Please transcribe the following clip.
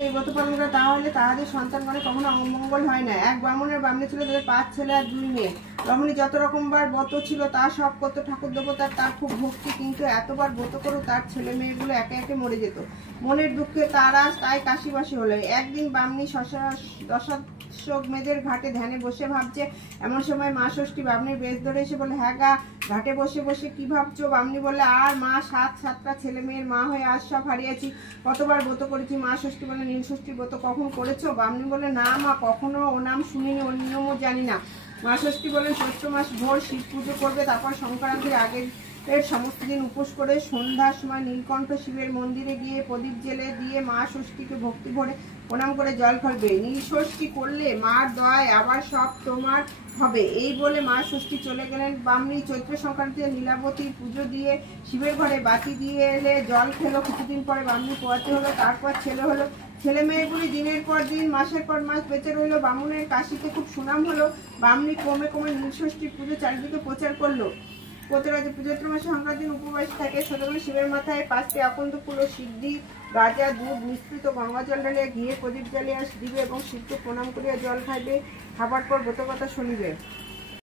এই ব্রত পালন করে তাহলে তাহাদের সন্তানগণে কখনো অমঙ্গল হয় না। এক ব্রাহ্মণের ব্রাহ্মণী ছিল, তাদের 5 ছেলে আর 2 মেয়ে। ব্রাহ্মণী যত রকমবার ব্রত ছিল তা সব করতো ঠাকুর দেবতার, তার খুব ভক্তি, কিন্তু এতবার ব্রত করেও তার ছেলে মেয়েগুলো একে একে মরে যেত। মনের দুঃখে তারা তাই কাশিবাসী হলো। একদিন ব্রাহ্মণী দশাশ্বমেধের ঘাটে ধ্যানে বসে ভাবছে। এমন সময় মা ষষ্ঠী ব্রাহ্মণীর বেশ ধরে এসে বলে, হ্যাঁ গা, ঘাটে বসে বসে কি ভাবছো? ব্রাহ্মণী বললে, আর মা, 7টা ছেলে মেয়ের মা হয়ে আজ সব হারিয়েছি, কতবার ব্রত করেছি। মা ষষ্ঠী বলে, নীল ষষ্ঠীর ব্রত কখন করেছো? ব্রাহ্মণী বলে, না মা, কখনো ও নাম শুনিনি, ওর নিয়মও জানি না। মা ষষ্ঠী বলে, চৈত্র মাস ভোর শিব পুজো করবে, তারপর সংক্রান্তির আগের সমস্ত দিন উপোস করে সন্ধ্যার সময় নীলকণ্ঠ শিবের মন্দিরে গিয়ে প্রদীপ জেলে দিয়ে মা ষষ্ঠীকে ভক্তি ভরে প্রণাম করে জল খাবে। নীল ষষ্ঠী করলে মার দয়ায় আবার সব তোমার হবে। এই বলে মা ষষ্ঠী চলে গেলেন। ব্রাহ্মণী চৈত্র সংক্রান্তিতে নীলাবতীর পুজো দিয়ে শিবের ঘরে বাতি দিয়ে এলে, জল খেলো। কিছুদিন পরে ব্রাহ্মণী পোয়াতে হলো, তারপর ছেলে হলো। ছেলে মেয়েগুলি দিনের পর দিন, মাসের পর মাস বেঁচে রইল। ব্রাহ্মণের কাশিতে খুব সুনাম হলো। ব্রাহ্মণী ক্রমে ক্রমে নীলষষ্ঠীর পুজো চারিদিকে প্রচার করলো। প্রতিরাজ্যে চৈত্র মাসে সংক্রান্তির দিন উপবাস থাকে। সুতরাং শিবের মাথায় 5টি আকন্দ ফুল ও সিদ্ধি, গাজা, দুধ মিশ্রিত গঙ্গা জল ঢালে, ঘিয়ে প্রদীপ জ্বালিয়া দিবে এবং শিবকে প্রণাম করিয়া জল খাইবে। খাবার পর ব্রত কথা শুনিবে।